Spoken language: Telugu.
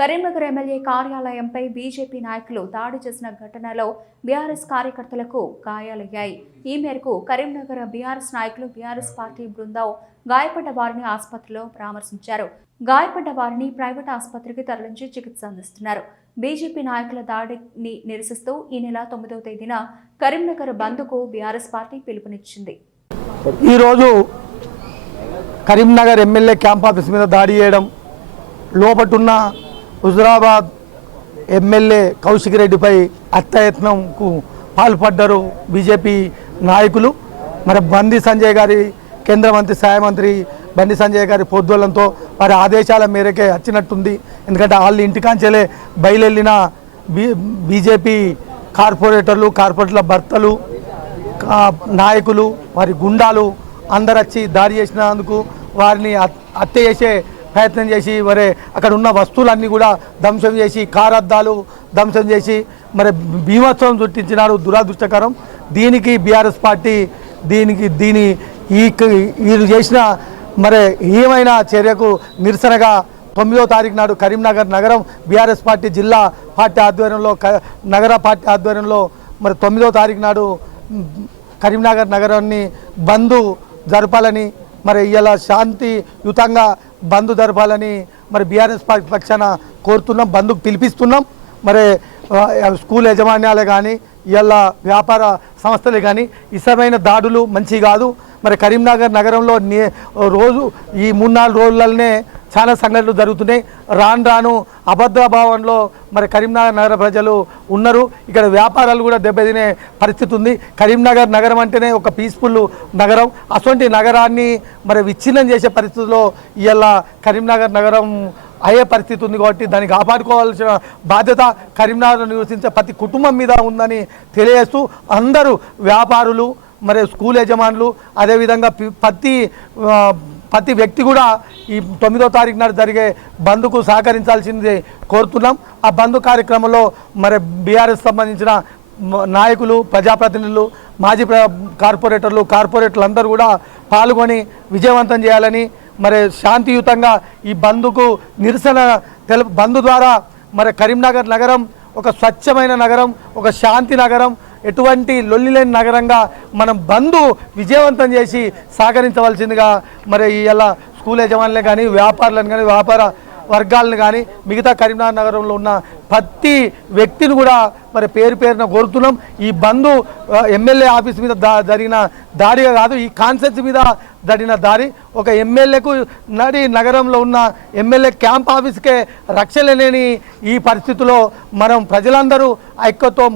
కరీంనగర్ ఎమ్మెల్యే కార్యాలయంపై బీజేపీ నాయకులు దాడి చేసిన ఘటనలో బీఆర్ఎస్ కార్యకర్తలకు గాయాలయ్యాయి. ఈ మేరకు కరీంనగర్ బీఆర్ఎస్ నాయకులు బీఆర్ఎస్ పార్టీ బృందం గాయపడ్డ వారిని ఆసుపత్రిలో పరామర్శించారు. గాయపడ్డ వారిని ప్రైవేట్ ఆసుపత్రికి తరలించి చికిత్స అందిస్తున్నారు. బీజేపీ నాయకుల దాడిని నిరసిస్తూ ఈ నెల 9వ తేదీన కరీంనగర్ బంద్కు బీఆర్ఎస్ పార్టీ పిలుపునిచ్చింది. ఈరోజు కరీంనగర్ ఎమ్మెల్యే క్యాంప్ ఆఫీస్ మీద దాడి చేయడం, లోపటున్న హుజురాబాద్ ఎమ్మెల్యే కౌశిక్ రెడ్డిపై హత్యాయత్నంకు పాల్పడ్డారు బీజేపీ నాయకులు. మరి బండి సంజయ్ గారి కేంద్ర మంత్రి సహాయ మంత్రి బండి సంజయ్ గారి పొద్దులంతో వారి ఆదేశాల మేరకే వచ్చినట్టుంది. ఎందుకంటే వాళ్ళు ఇంటికాంచెలే బయలుదేరిన బీజేపీ కార్పొరేటర్ల భర్తలు, నాయకులు, వారి గుండాలు అందరు వచ్చి దాడి చేసినందుకు వారిని హత్య చేసే ప్రయత్నం చేసి మరి అక్కడ ఉన్న వస్తువులన్నీ కూడా ధ్వంసం చేసి కారద్దాలు ధ్వంసం చేసి మరి భీమత్వం సృష్టించినారు. దురదృష్టకరం. దీనికి బీఆర్ఎస్ పార్టీ వీరు చేసిన మరి ఏమైనా చర్యకు నిరసనగా 9వ తారీఖు నాడు కరీంనగర్ నగరం బీఆర్ఎస్ పార్టీ జిల్లా పార్టీ ఆధ్వర్యంలో నగర పార్టీ ఆధ్వర్యంలో మరి 9వ తారీఖు నాడు కరీంనగర్ నగరాన్ని బంద్ జరపాలని మరి ఇలా శాంతియుతంగా బంద్ జరపాలని మరి బీఆర్ఎస్ పార్టీ పక్షాన కోరుతున్నాం, బంద్కు పిలిపిస్తున్నాం. మరి స్కూల్ యజమాన్యాలే కానీ ఇలా వ్యాపార సంస్థలే కానీ ఇసమైన దాడులు మంచి కాదు. మరి కరీంనగర్ నగరంలో రోజు ఈ 3-4 రోజులనే చాలా సంఘటనలు జరుగుతున్నాయి. రాను అభద్రభావంలో మరి కరీంనగర్ నగర ప్రజలు ఉన్నారు. ఇక్కడ వ్యాపారాలు కూడా దెబ్బతినే పరిస్థితి ఉంది. కరీంనగర్ నగరం అంటేనే ఒక పీస్ఫుల్ నగరం. అటువంటి నగరాన్ని మరి విచ్ఛిన్నం చేసే పరిస్థితుల్లో ఇలా కరీంనగర్ నగరం అయ్యే పరిస్థితి ఉంది. కాబట్టి దాన్ని కాపాడుకోవాల్సిన బాధ్యత కరీంనగర్లో నివసించే ప్రతి కుటుంబం మీద ఉందని తెలియజేస్తూ అందరూ వ్యాపారులు, మరి స్కూల్ యజమానులు, అదేవిధంగా ప్రతి వ్యక్తి కూడా ఈ 9వ తారీఖు నాడు జరిగే బంద్కు సహకరించాల్సింది కోరుతున్నాం. ఆ బంద్ కార్యక్రమంలో మరి బీఆర్ఎస్ సంబంధించిన నాయకులు, ప్రజాప్రతినిధులు, మాజీ కార్పొరేటర్లు అందరూ కూడా పాల్గొని విజయవంతం చేయాలని, మరి శాంతియుతంగా ఈ బంద్కు నిరసన బంద్ ద్వారా మరి కరీంనగర్ నగరం ఒక స్వచ్ఛమైన నగరం, ఒక శాంతి నగరం, ఎటువంటి లొల్లిలేని నగరంగా మనం బంద్ విజయవంతం చేసి సహకరించవలసిందిగా మరి ఇలా స్కూల్ యజమానులే కానీ వ్యాపారులను కానీ వ్యాపార వర్గాలను కానీ మిగతా కరీంనగర్ నగరంలో ఉన్న ప్రతి వ్యక్తిని కూడా మరి పేరున కోరుతున్నాం. ఈ బంద్ ఎమ్మెల్యే ఆఫీస్ మీద జరిగిన దాడిగా కాదు, ఈ కాన్సెన్స్ మీద జరిగిన దాడి. ఒక ఎమ్మెల్యేకు నగరంలో ఉన్న ఎమ్మెల్యే క్యాంప్ ఆఫీస్కే రక్షణ లేని ఈ పరిస్థితిలో మనం ప్రజలందరూ ఐక్యతో